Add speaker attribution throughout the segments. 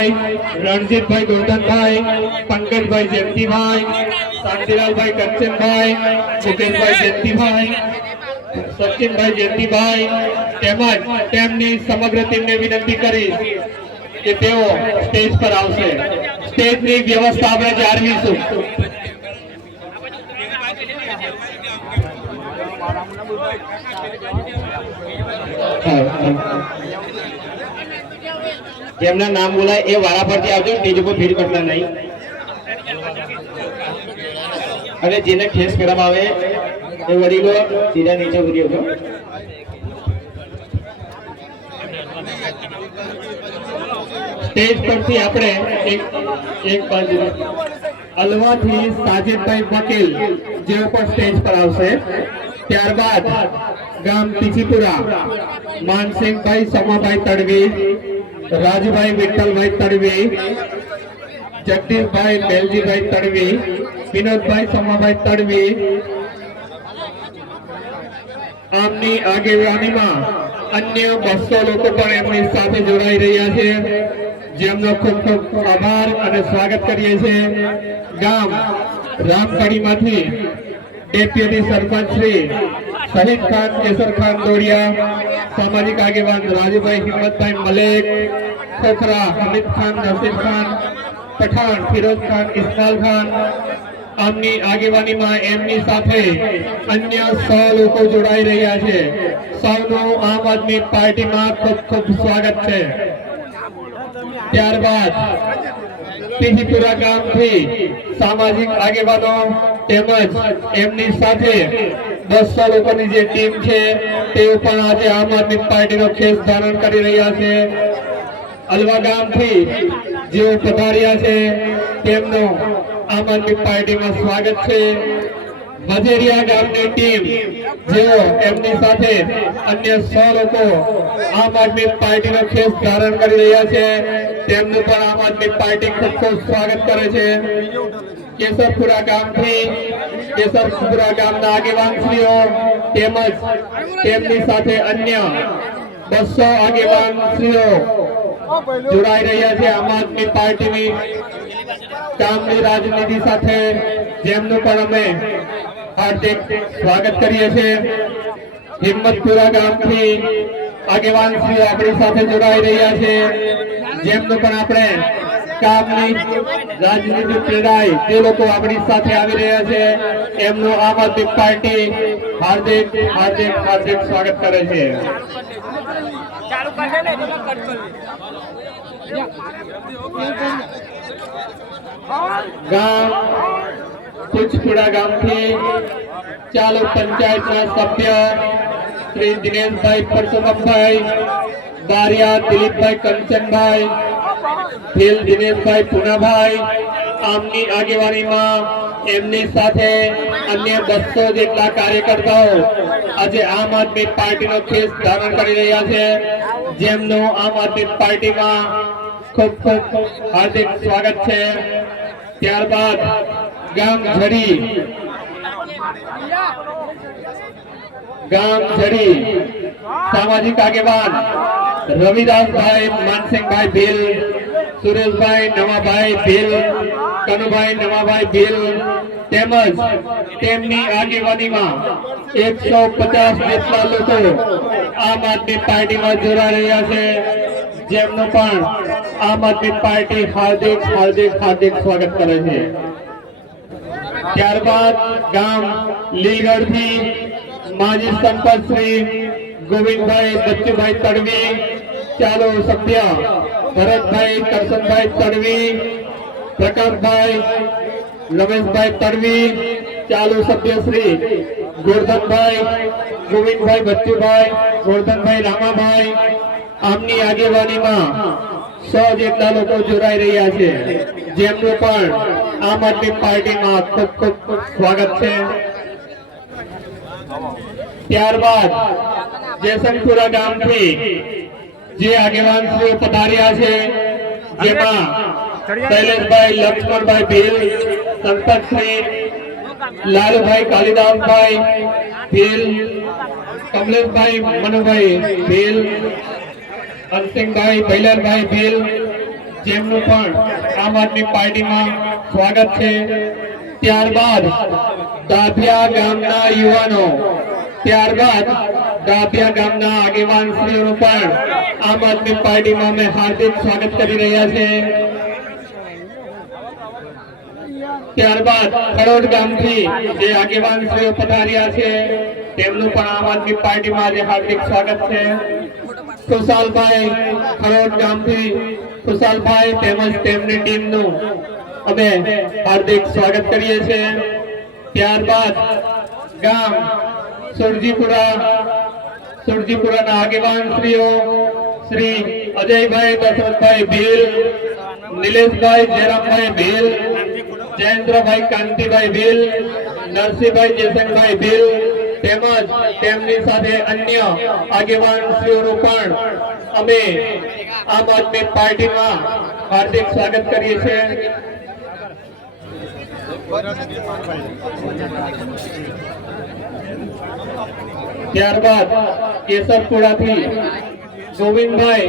Speaker 1: રણજીતભાઈ ગોરધનભાઈ પંકજભાઈ જયંતિભાઈ શાંતિલાલભાઈ કંચનભાઈ મુકેશભાઈ જયંતિભાઈ સચિનભાઈ જયંતિભાઈ તેમજ તેમની સમગ્ર ટીમને વિનંતી કરીશ કે તેઓ સ્ટેજ પર આવશે. સ્ટેજની વ્યવસ્થા આપણે જાળવીશું. જેમના નામ બોલાય એ વાળા પરથી આવજો સ્ટેજ ઉપર ભીડ કરતા નહીં. અને જેને ખેસ કરવામાં આવે એ વડીલો સીધા નીચે ઉતરી આવજો. સ્ટેજ પરથી આપણે એક એક બાજુ અલવાથી સાજિદભાઈ પટેલ જે ઉપર સ્ટેજ પર આવશે. ત્યારબાદ ગામ પીછીપુરા માનસિંહભાઈ, સમાભાઈ તડવી રાજભાઈ વિઠ્ઠલભાઈ તડવી જગદીશભાઈ બેલજીભાઈ તડવી વિનોદભાઈ સમાભાઈ તડવી આમની આગેવાનીમાં અન્ય બસો લોકો પણ એમની સાથે જોડાઈ રહ્યા છે જેમનો ખૂબ ખૂબ આભાર અને સ્વાગત કરીએ છીએ ગામ રામકડીમાંથી ડેપ્યુટી સરપંચ શ્રી શહીદ ખાન કેસર ખાન દોડિયા સામાજિક આગેવાન રાજુભાઈ હિંમતભાઈ મલેક ખોખરા અમિત ખાન નસીર ખાન પઠાણ ફિરોઝ ખાન ઇસ્માલ ખાન આમની આગેવાનીમાં એમની સાથે અન્ય સો લોકો જોડાઈ રહ્યા છે સૌનું આમ આદમી પાર્ટીમાં ખૂબ ખૂબ સ્વાગત છે ત્યારબાદ તિહીપુરા ગામથી સામાજિક આગેવાનો તેમજ એમની સાથે બસો લોકોની જે ટીમ છે, તે પણ આજે આમ આદમી પાર્ટીનો ખેસ ધારણ કરી રહ્યા છે. અલવા ગામથી જેઓ પધાર્યા છે, તેમનો આમ આદમી પાર્ટીમાં સ્વાગત છે. મજેરિયા ગામની ટીમ, જેઓ એમની સાથે અન્ય સો લોકો આમ આદમી પાર્ટીનો ખેસ ધારણ કરી રહ્યા છે, તેમનું પણ આમ આદમી પાર્ટી ખૂબ ખૂબ સ્વાગત કરે છે. કેશરપુરા ગામથી કેસરપુરા ગામના આગેવાનશ્રીઓ તેમજ તેમની સાથે અન્ય બસો આગેવાનશ્રીઓ જોડાઈ રહ્યા છે. આમ આદમી પાર્ટીની કામની રાજનીતિ સાથે જેમનું પણ અમે હાર્દિક સ્વાગત કરીએ છીએ. હિંમતપુરા ગામથી આગેવાન શ્રી આપણી સાથે જોડાઈ રહ્યા છે. જેમનું પણ આપણે કામની રાજનીતિ પ્રેરાય તે લોકો આપણી સાથે આવી રહ્યા છે, એમનું આમ આદમી પાર્ટી હાર્દિક હાર્દિક હાર્દિક સ્વાગત કરે છે.
Speaker 2: ચાલુ કરશે ને એટલે કટ કરી
Speaker 1: ગામ કુચપુરા ગામથી ચાલુ પંચાયતના સભ્ય શ્રી દિનેશભાઈ પરસોત્તમભાઈ, બારિયા દિલીપભાઈ કંચનભાઈ ભીલ દિનેશભાઈ પુનાભાઈ, આમની આગેવાનીમાં એમની સાથે અન્ય બસો જેટલા કાર્યકર્તાઓ આજે આમ આદમી પાર્ટીનો ખેસ ધારણ કરી રહ્યા છે. જેમનું આમ આદમી પાર્ટીમાં ખૂબ ખૂબ હાર્દિક સ્વાગત છે. ત્યારબાદ ગામ ઝરી ગામ ઝરી સામાજિક આગેવાન રવિદાસભાઈ માનસિંહભાઈ ભીલ સુરેશભાઈ, નવાભાઈ ભીલ, કનુભાઈ, નવાભાઈ ભીલ તેમજ તેમની આગેવાનીમાં એકસો પચાસ જેટલા લોકો આમ આદમી પાર્ટીમાં જોડાઈ રહ્યા છે. જેમનું પણ આમ આદમી પાર્ટી હાર્દિક હાર્દિક હાર્દિક સ્વાગત કરે છે. ત્યારબાદ ગામ લીલગઢથી માજી સંપત શ્રી ગોવિંદભાઈ બચ્ચુભાઈ તડવી, ચાલો સભ્ય ભરતભાઈ, કરશનભાઈ તડવી, પ્રકાશભાઈ, રમેશભાઈ તડવી, ચાલુ સભ્ય શ્રી ગોરધનભાઈ, ગોવિંદભાઈ બચ્ચુભાઈ, ગોરધનભાઈ રામાભાઈ, આમની આગેવાનીમાં સો જેટલા લોકો જોડાઈ રહ્યા છે, જેમનું પણ આમ આદમી પાર્ટીમાં ખૂબ ખૂબ સ્વાગત છે. ત્યારબાદ જયસંગપુરા ગામથી જે આગેવાન શ્રીઓ પધાર્યા છે જેમાં શૈલેષભાઈ લક્ષ્મણભાઈ ભીલ સંતકશ્રી લાલુભાઈ કાલિદાસભાઈ ભીલ કમલેશભાઈ મનુભાઈ ભીલ અંતિમભાઈ ભૈલરભાઈ ભીલ જેમનું પણ આમ આદમી પાર્ટીમાં સ્વાગત છે. ત્યારબાદ દાભિયા ગામના યુવાનો ત્યારબાદ દાભિયા ગામના આગેવાનશ્રીઓનું પણ આમ આદમી પાર્ટીમાં અમે હાર્દિક સ્વાગત કરી રહ્યા છે. ત્યારબાદ ખરોડ ગામથી જે આગેવાનશ્રીઓ પધાર્યા છે, તેમનું પણ આમ આદમી પાર્ટીમાં આજે હાર્દિક સ્વાગત છે. ખુશાલભાઈ ખરોડ ગામથી ખુશાલભાઈ તેમજ તેમની ટીમનું અમે હાર્દિક સ્વાગત કરીએ છીએ. ત્યારબાદ ગામ સુરજીપુરા સુરજીપુરાના આગેવાન શ્રીઓ શ્રી અજયભાઈ દશરથભાઈ ભીલ, નિલેશભાઈ જયરામભાઈ ભીલ, જયેન્દ્રભાઈ કાંતિભાઈ ભીલ, નરસિંહભાઈ જેસનભાઈ ભીલ તેમજ તેમની સાથે અન્ય આગેવાન શ્રીઓનું પણ અમે આમ આદમી પાર્ટીમાં હાર્દિક સ્વાગત કરીએ છીએ. ત્યારબાદ કેસરપુરાથી ગોવિંદભાઈ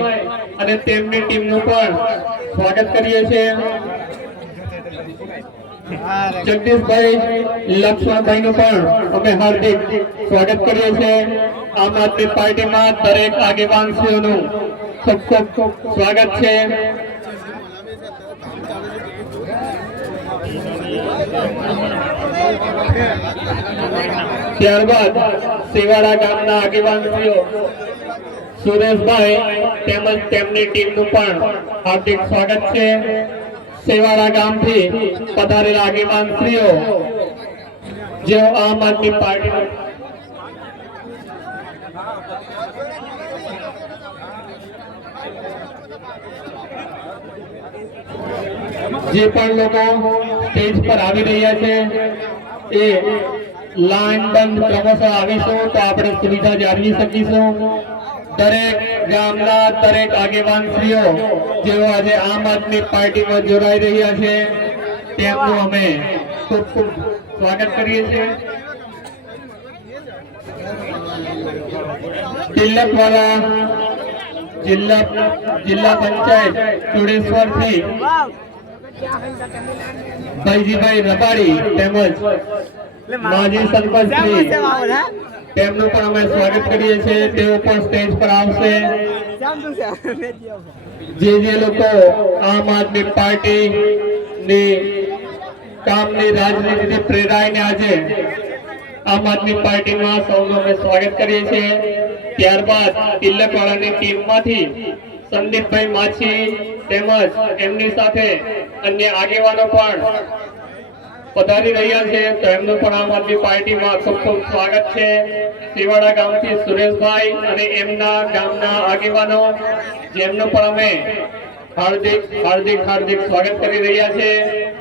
Speaker 1: અને તેમની ટીમનું પણ સ્વાગત કરીએ છીએ. જગદીશભાઈ લક્ષ્મણભાઈ નું પણ અમે હાર્દિક સ્વાગત કરીએ છીએ. આમ આદમી પાર્ટીમાં દરેક આગેવાનશ્રીઓનું ખૂબ ખૂબ સ્વાગત છે. ત્યારબાદ સેવાડા ગામના આગેવાનશ્રીઓ સુરેશભાઈ તેમજ તેમની ટીમનું પણ હાર્દિક સ્વાગત છે. સેવાડા ગામથી પધારેલા આગેવાનશ્રીઓ, જેઓ આમ આદમી પાર્ટીના જે પણ લોકો સ્ટેજ પર આવી રહ્યા છે, એ લાઈન બંધ ક્રમશઃ આવીશું તો આપણે સુવિધા જાળવી શકીશું. દરેક ગામના દરેક આગેવાનશ્રીઓ, જેઓ આજે આમ આદમી પાર્ટીમાં જોડાઈ રહ્યા છે, તેમનું અમે ખૂબ ખૂબ સ્વાગત કરીએ છીએ. તિલકવાલા જિલ્લા જિલ્લા પંચાયત ચુડેશ્વરથી ભાઈજીભાઈ રબાડી તેમજ માજી સરપંચ તેમનું પણ અમે સ્વાગત કરીએ છીએ. તેઓ પણ સ્ટેજ પર આવશે. જે જે લોકો આમ આદમી પાર્ટી ની કામની રાજનીતિથી પ્રેરાઈને આજે આમ આદમી પાર્ટીમાં સૌનું અમે સ્વાગત કરીએ છીએ. ત્યારબાદ તિલકવાળાની ટીમમાંથી સંદીપભાઈ માછી તેમજ એમની સાથે અન્ય આગેવાનો પણ પધારી રહ્યા છે. તો એમનું પણ આમ આદમી પાર્ટીમાં ખૂબ ખૂબ સ્વાગત છે. શિવાડા ગામથી સુરેશભાઈ અને એમના ગામના આગેવાનો, જેમનું પણ અમે હાર્દિક હાર્દિક હાર્દિક સ્વાગત કરી રહ્યા છે.